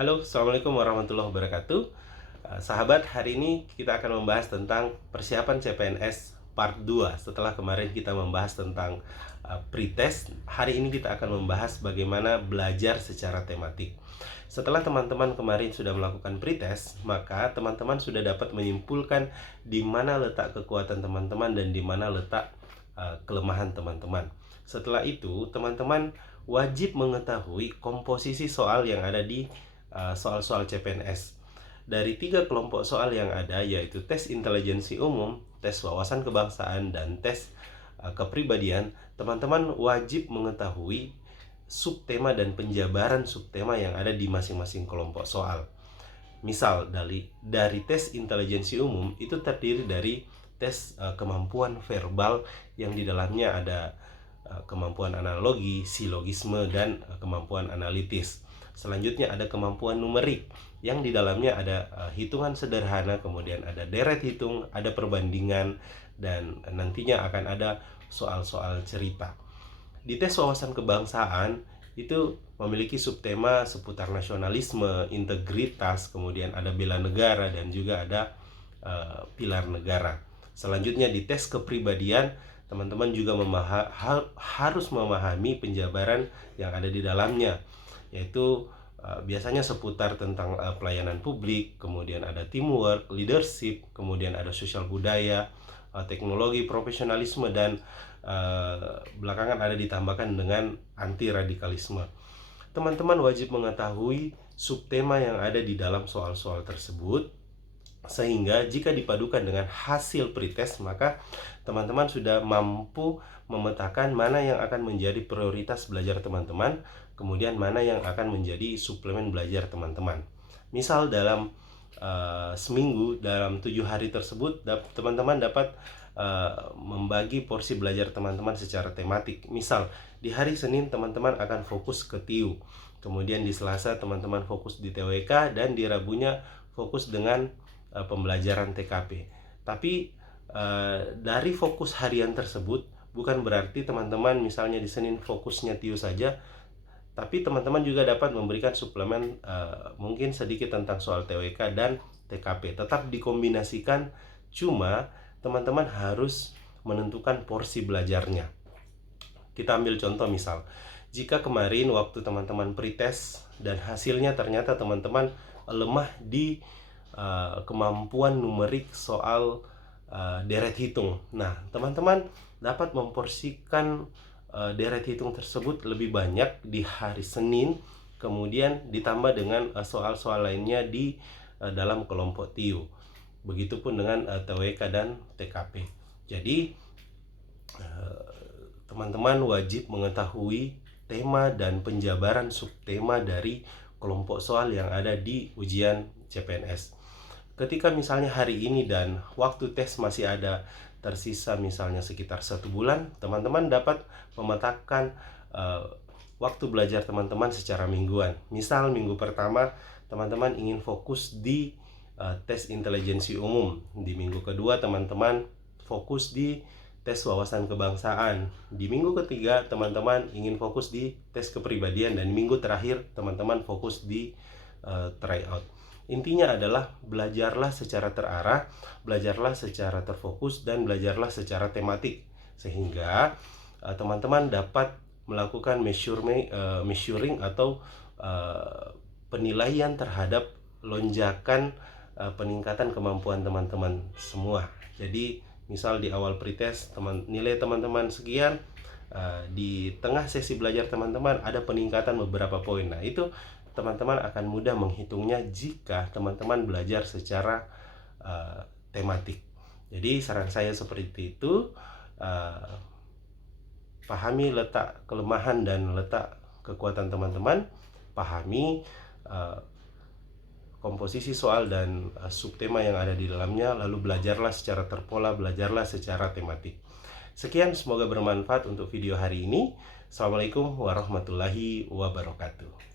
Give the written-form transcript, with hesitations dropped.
Halo, Assalamualaikum warahmatullahi wabarakatuh. Sahabat, hari ini kita akan membahas tentang persiapan CPNS part 2. Setelah kemarin kita membahas tentang pretest, hari ini kita akan membahas bagaimana belajar secara tematik. Setelah teman-teman kemarin sudah melakukan pretest, maka teman-teman sudah dapat menyimpulkan di mana letak kekuatan teman-teman dan di mana letak kelemahan teman-teman. Setelah itu, teman-teman wajib mengetahui komposisi soal yang ada di soal-soal CPNS. Dari 3 kelompok soal yang ada, yaitu tes intelijensi umum, tes wawasan kebangsaan, dan tes kepribadian, teman-teman wajib mengetahui subtema dan penjabaran subtema yang ada di masing-masing kelompok soal. Misal, dari tes intelijensi umum itu terdiri dari tes kemampuan verbal yang di dalamnya ada kemampuan analogi, silogisme, dan kemampuan analitis. Selanjutnya ada kemampuan numerik yang di dalamnya ada hitungan sederhana, kemudian ada deret hitung, ada perbandingan, dan nantinya akan ada soal-soal cerita. Di tes wawasan kebangsaan itu memiliki subtema seputar nasionalisme, integritas, kemudian ada bela negara, dan juga ada pilar negara. Selanjutnya di tes kepribadian, teman-teman juga harus memahami penjabaran yang ada di dalamnya, yaitu biasanya seputar tentang pelayanan publik, kemudian ada teamwork, leadership, kemudian ada sosial budaya, teknologi, profesionalisme, dan belakangan ada ditambahkan dengan anti radikalisme. Teman-teman wajib mengetahui subtema yang ada di dalam soal-soal tersebut, sehingga jika dipadukan dengan hasil pretest, maka teman-teman sudah mampu memetakan mana yang akan menjadi prioritas belajar teman-teman, kemudian mana yang akan menjadi suplemen belajar teman-teman. Misal dalam seminggu, dalam 7 hari tersebut, teman-teman dapat membagi porsi belajar teman-teman secara tematik. Misal, di hari Senin teman-teman akan fokus ke TIU, kemudian di Selasa teman-teman fokus di TWK, dan di Rabunya fokus dengan pembelajaran TKP. Tapi dari fokus harian tersebut bukan berarti teman-teman misalnya di Senin fokusnya TIU saja, tapi teman-teman juga dapat memberikan suplemen mungkin sedikit tentang soal TWK dan TKP. Tetap dikombinasikan, cuma teman-teman harus menentukan porsi belajarnya. Kita ambil contoh, misal jika kemarin waktu teman-teman pretest dan hasilnya ternyata teman-teman lemah di kemampuan numerik soal deret hitung. Nah, teman-teman dapat memporsikan deret hitung tersebut lebih banyak di hari Senin, kemudian ditambah dengan soal-soal lainnya di dalam kelompok TIU. Begitupun dengan TWK dan TKP. Jadi teman-teman wajib mengetahui tema dan penjabaran subtema dari kelompok soal yang ada di ujian CPNS. Ketika misalnya hari ini dan waktu tes masih ada tersisa misalnya sekitar 1 bulan, teman-teman dapat memetakan waktu belajar teman-teman secara mingguan. Misal minggu pertama teman-teman ingin fokus di tes intelijensi umum, di minggu kedua teman-teman fokus di tes wawasan kebangsaan, di minggu ketiga teman-teman ingin fokus di tes kepribadian, dan minggu terakhir teman-teman fokus di tryout. Intinya adalah belajarlah secara terarah, belajarlah secara terfokus, dan belajarlah secara tematik, sehingga teman-teman dapat melakukan measuring atau penilaian terhadap lonjakan peningkatan kemampuan teman-teman semua. Jadi misal di awal pretest nilai teman-teman sekian, di tengah sesi belajar teman-teman ada peningkatan beberapa poin. Nah, itu teman-teman akan mudah menghitungnya jika teman-teman belajar secara tematik. Jadi saran saya seperti itu, pahami letak kelemahan dan letak kekuatan teman-teman, pahami komposisi soal dan subtema yang ada di dalamnya, lalu belajarlah secara terpola, belajarlah secara tematik. Sekian, semoga bermanfaat untuk video hari ini. Assalamualaikum warahmatullahi wabarakatuh.